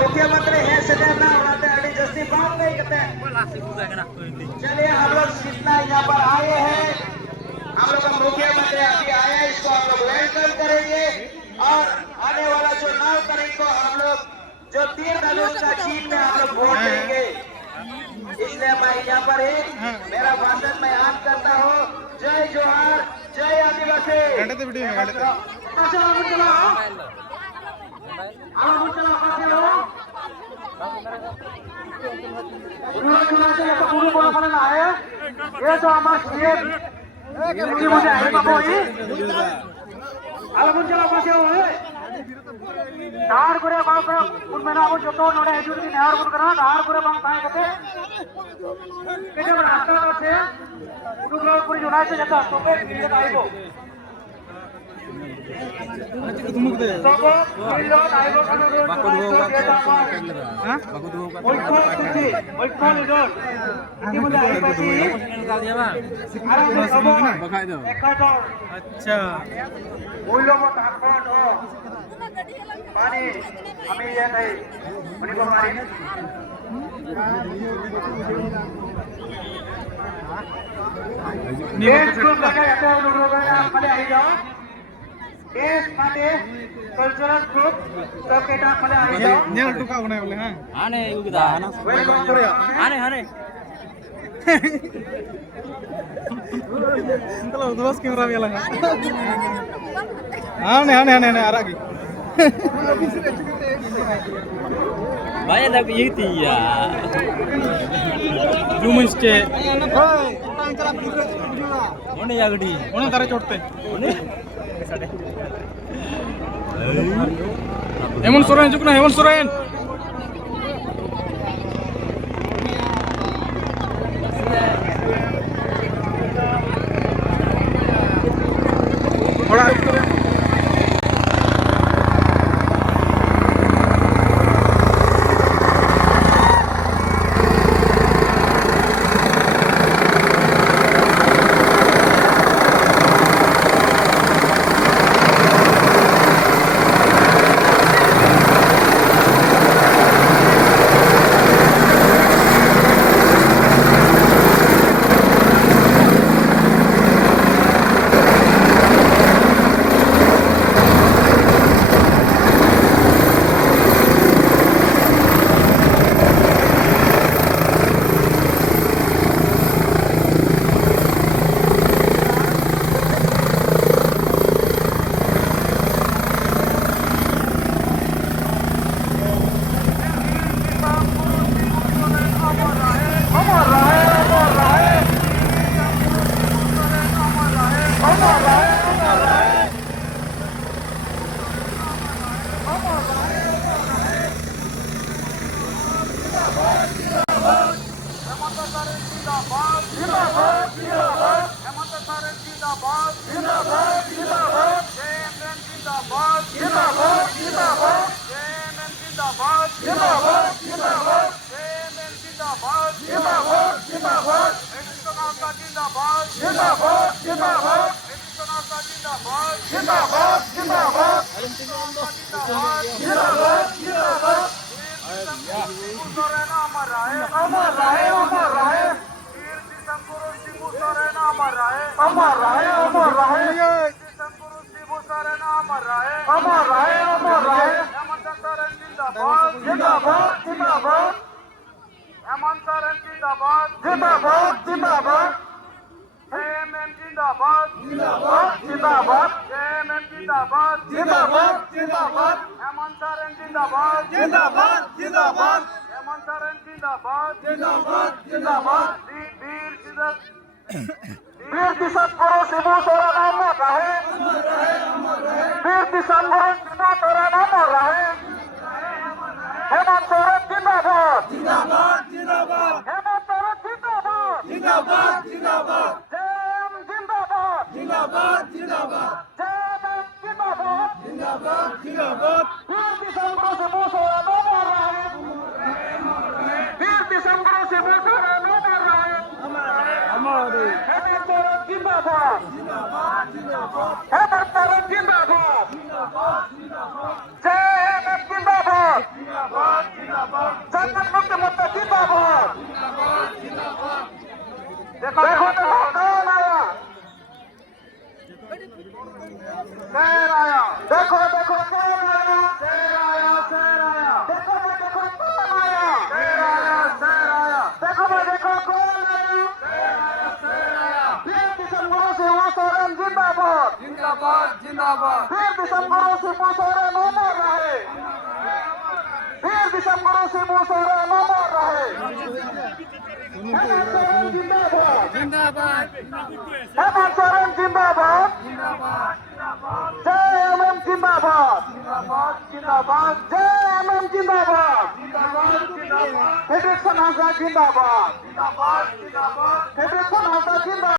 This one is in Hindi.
मुख्यमंत्री है सदैवना उड़ाते अड़ी जस्ती बात नहीं करते। चलिए हम लोग जितना यहाँ पर आए हैं, हम लोग का मुख्यमंत्री अभी आए हैं, इसको हम लोग वेलकम करेंगे और आने वाला जो 9 तारीख को हम लोग जो 3 धनुष का जीत में हम लोग वोट देंगे। इसलिए मैं यहाँ पर ही मेरा भाषण मैं आम करता हूँ। जय जोहार, जय आदिवासी। ये जो हमारा सीएम मुझे आई बाबू ये अलमुंचला पासे होए नार गुरे बाप उनमें अब जो तो नोड़े हजुर की नार गुर करा नार गुरे बाप ताए कते केजे रास्ता আছে उनको पूरी जुनाई से जाता तो पे नीचे आइबो सबो मिलो आइबो खानो बाको दो हां बाको दो ओइ को लिडर की मुझे आई पासी बखाई दो अच्छा ওইলো মত আপন ও মানে আমি ইয়া নাই উনি কো মারি देश ग्रुप लगा आता है लोगों का पहले आई जाओ देश माटे कल्चरल ग्रुप सब के टाइम पहले आई जाओ नेल टुका बनाए बोले हां आने उगदा वेलकम करो आने आने इंतला दोस्त कैमरा में लगा आने आने आने आने आरागी banyak tapi itu ya jumis cek mana ya gede mana tarik corte Hemon Soren juga na Hemon Soren संगठन मुक्त मोर्चा जिंदाबाद। देखो देखो कौन आया, शेर आया, देखो देखो कौन आया, शेर आया, शेर आया, देखो देखो कौन आया, शेर आया, शेर आया, देखो देखो कौन आया, शेर आया, शेर आया। वीर दिसंबर शिबू सोरेन जिंदाबाद, जिंदाबाद, जिंदाबाद। वीर दिसंबर शिबू सोरेन अमर रहे, वीर दिसंबर शिबू सोरेन अमर रहे। हेमंत सोरेन जिंदाबाद, जिंदाबाद, हेमंत सोरेन जिंदाबाद, जिंदाबाद, जय एमएम जिंदाबाद, जिंदाबाद, जिंदाबाद, जय एमएम जिंदाबाद, जिंदाबाद, जिंदाबाद, फेडरेशन आजाद जिंदाबाद, जिंदाबाद, जिंदाबाद।